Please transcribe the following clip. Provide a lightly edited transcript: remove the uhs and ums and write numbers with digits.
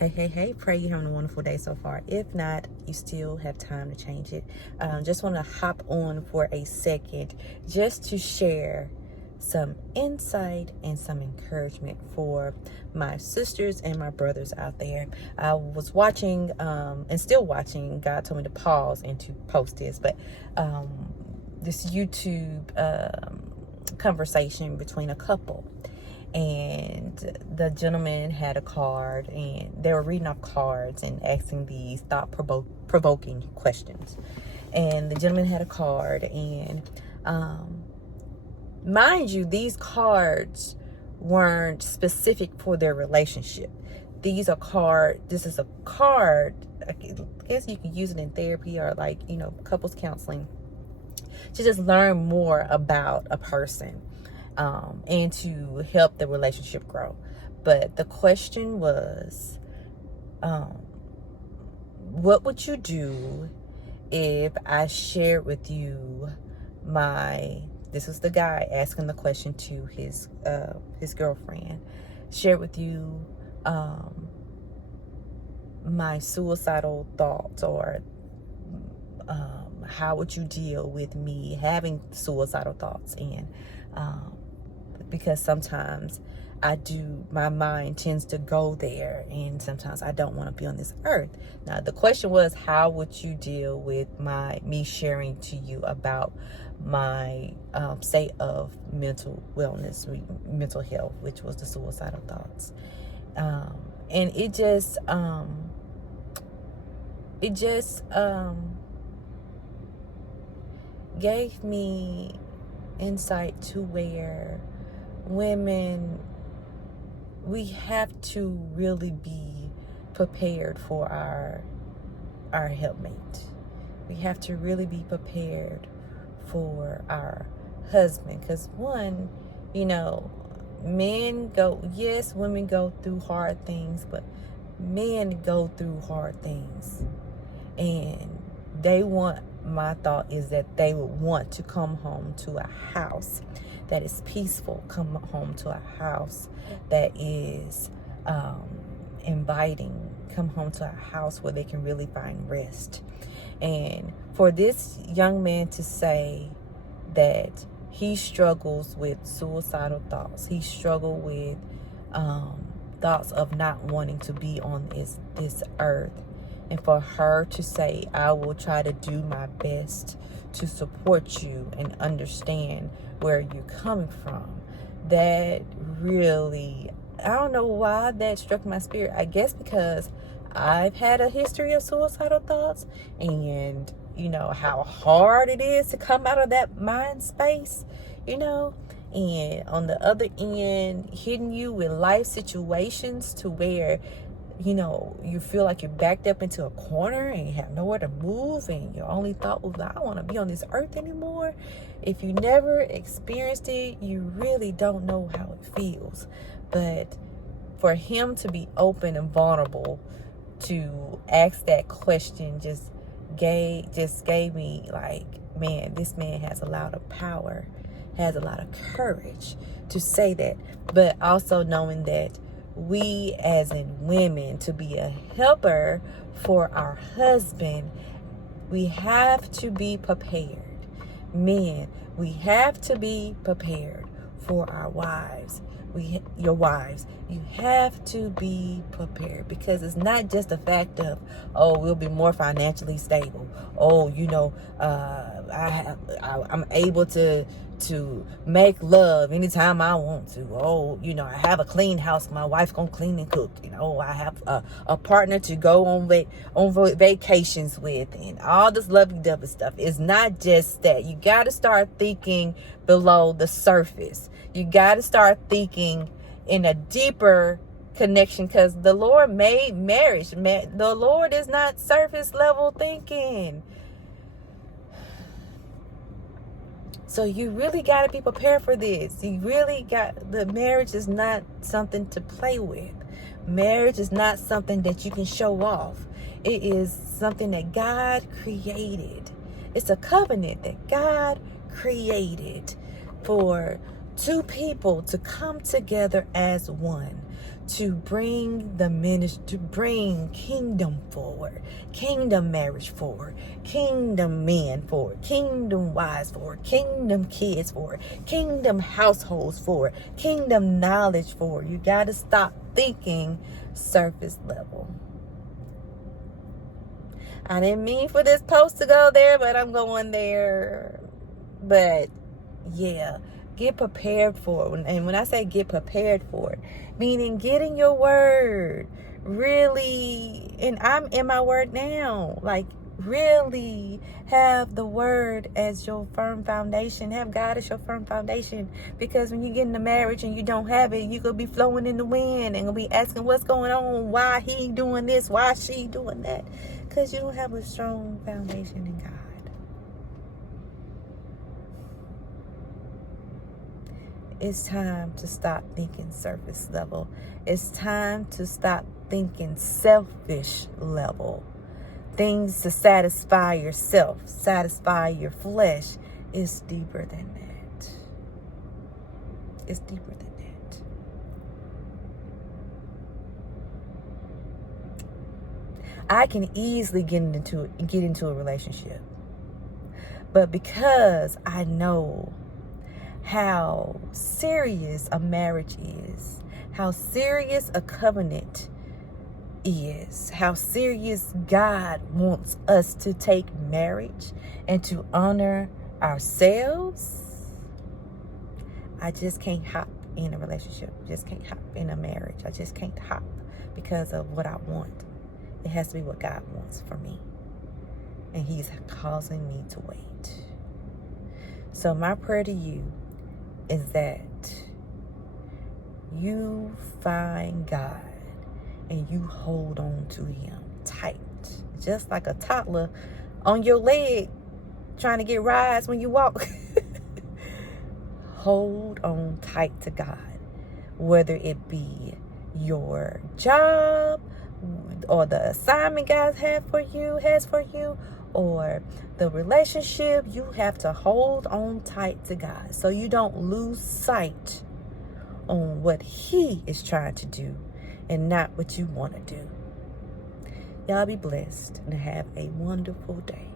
Hey, pray you're having a wonderful day so far. If not, you still have time to change it. Just want to hop on for a second just to share some insight and some encouragement for my sisters and my brothers out there. I was watching and still watching. God told me to pause and to post this, but this YouTube conversation between a couple. And the gentleman had a card, and they were reading off cards and asking these thought-provoking questions. And the gentleman had a card, and mind you, these cards weren't specific for their relationship. This is a card, I guess you can use it in therapy or couples counseling, to just learn more about a person. And to help the relationship grow. But the question was, what would you do if I shared with you this is the guy asking the question to his girlfriend, shared with you my suicidal thoughts, or how would you deal with me having suicidal thoughts? And because sometimes my mind tends to go there, and sometimes I don't want to be on this earth. Now, the question was, how would you deal with me sharing to you about my state of mental wellness, mental health, which was the suicidal thoughts? And it just gave me insight to where women, we have to really be prepared for our helpmate. We have to really be prepared for our husband, because women go through hard things, but men go through hard things, and my thought is that they would want to come home to a house that is peaceful, come home to a house that is inviting, come home to a house where they can really find rest. And for this young man to say that he struggles with suicidal thoughts, he struggled with thoughts of not wanting to be on this earth, and for her to say, I will try to do my best to support you and understand where you're coming from, that really, I don't know why that struck my spirit. I guess because I've had a history of suicidal thoughts, and how hard it is to come out of that mind space, and on the other end, hitting you with life situations to where you feel like you're backed up into a corner and you have nowhere to move, and your only thought was, I don't want to be on this earth anymore. If you never experienced it, you really don't know how it feels. But for him to be open and vulnerable to ask that question just gave me like, man, this man has a lot of power, has a lot of courage to say that. But also knowing that we as in women, to be a helper for our husband, we have to be prepared. Men, we have to be prepared for our wives. Your wives, you have to be prepared, because it's not just a fact of, we'll be more financially stable. I'm able to make love anytime I want to. I have a clean house. My wife gonna clean and cook. I have a partner to go on vacations with, and all this lovey-dovey stuff. It's not just that. You got to start thinking below the surface. You got to start thinking in a deeper connection, because the Lord made marriage. The Lord is not surface level thinking. So you really got to be prepared for this. The marriage is not something to play with. Marriage is not something that you can show off. It is something that God created. It's a covenant that God created for two people to come together as one, to bring the ministry, to bring kingdom forward, kingdom marriage forward, kingdom men forward, kingdom wives forward, kingdom kids forward, kingdom households forward, kingdom knowledge forward. You got to stop thinking surface level. I didn't mean for this post to go there, but I'm going there. But yeah, get prepared for it. And when I say get prepared for it, meaning get in your word. Really, and I'm in my word now. Like, really have the word as your firm foundation. Have God as your firm foundation. Because when you get into marriage and you don't have it, you're going to be flowing in the wind and going to be asking what's going on, why he doing this, why she doing that. Because you don't have a strong foundation in God. It's time to stop thinking surface level. It's time to stop thinking selfish level. Things to satisfy yourself, satisfy your flesh. It's deeper than that. It's deeper than that. I can easily get into a relationship. But because I know how serious a marriage is, how serious a covenant is, how serious God wants us to take marriage and to honor ourselves, I just can't hop in a relationship. Just can't hop in a marriage. I just can't hop because of what I want. It has to be what God wants for me. And he's causing me to wait. So my prayer to you is that you find God and you hold on to him tight, just like a toddler on your leg trying to get rides when you walk. Hold on tight to God, whether it be your job or the assignment God has for you, or the relationship. You have to hold on tight to God so you don't lose sight on what he is trying to do and not what you want to do. Y'all be blessed and have a wonderful day.